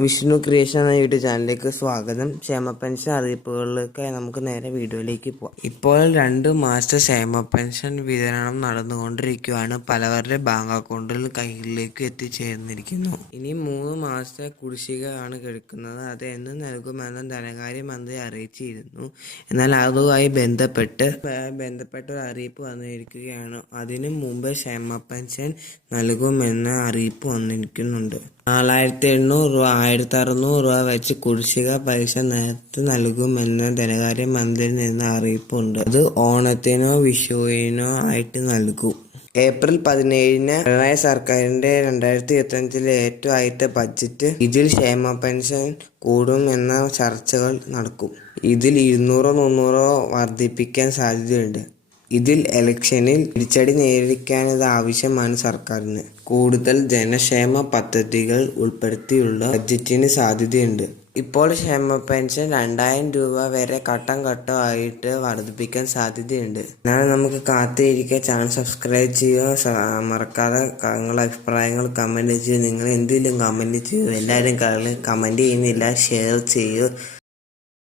Vishnu creation എന്ന YouTube ചാനലിലേക്ക് സ്വാഗതം. ക്ഷേമ പെൻഷൻ അറിയിപ്പുകളിലേക്കായി നമുക്ക് നേരെ വീഡിയോയിലേക്ക് പോവാം. ഇപ്പോൾ 2 മാസത്തെ ക്ഷേമ പെൻഷൻ വിതരണം നടന്നുകൊണ്ടിരിക്കുകയാണ്. പലവരുടെ ബാങ്ക് അക്കൗണ്ടുകൾ കയ്യിലേക്ക് എത്തിച്ചേർന്നിരിക്കുന്നു. ഇനി 3 മാസത്തെ കുടിശ്ശികയാണ് കിടക്കുന്നത്. അത് എന്ന് നൽകുമെന്ന് ധനകാര്യമന്ത്രി അറിയിച്ചിരുന്നു. എന്നാൽ അതുമായി ബന്ധപ്പെട്ട് ഒരു അറിയിപ്പ് വന്നിരിക്കുകയാണ്. അതിനു മുമ്പ് ക്ഷേമ പെൻഷൻ നൽകുമെന്ന അറിയിപ്പ് വന്നിരിക്കുന്നുണ്ട്. 4700 രൂപ 1600 രൂപ വെച്ച് കുടിശ്ശിക പൈസ നേരത്തെ നൽകുമെന്ന് ധനകാര്യ മന്ത്രിയിൽ നിന്ന് അറിയിപ്പുണ്ട്. അത് ഓണത്തിനോ വിഷുവിനോ ആയിട്ട് നൽകും. ഏപ്രിൽ 17-ന് പിണറായി സർക്കാരിന്റെ 2025 ഏറ്റവും ആദ്യത്തെ ബജറ്റ്. ഇതിൽ ക്ഷേമ പെൻഷൻ കൂടും എന്ന ചർച്ചകൾ നടക്കും. ഇതിൽ 200-300 വർദ്ധിപ്പിക്കാൻ സാധ്യതയുണ്ട്. ഇതിൽ ഇലക്ഷനിൽ തിരിച്ചടി നേരിടാൻ ആവശ്യമാണ് സർക്കാരിന്. കൂടുതൽ ജനക്ഷേമ പദ്ധതികൾ ഉൾപ്പെടുത്തിയുള്ള ബജറ്റിന് സാധ്യതയുണ്ട്. ഇപ്പോൾ ക്ഷേമ പെൻഷൻ 2000 രൂപ വരെ ഘട്ടം ഘട്ടമായിട്ട് വർദ്ധിപ്പിക്കാൻ സാധ്യതയുണ്ട്. എന്നാലും നമുക്ക് കാത്തിരിക്കുക. ചാനൽ സബ്സ്ക്രൈബ് ചെയ്യുക, മറക്കാതെ നിങ്ങളുടെ അഭിപ്രായങ്ങൾ കമന്റ് ചെയ്യുക. നിങ്ങൾ എന്തെങ്കിലും കമന്റ് ചെയ്യൂ. എല്ലാവരും കമന്റ് ചെയ്യുന്നില്ല, ഷെയർ ചെയ്യൂ.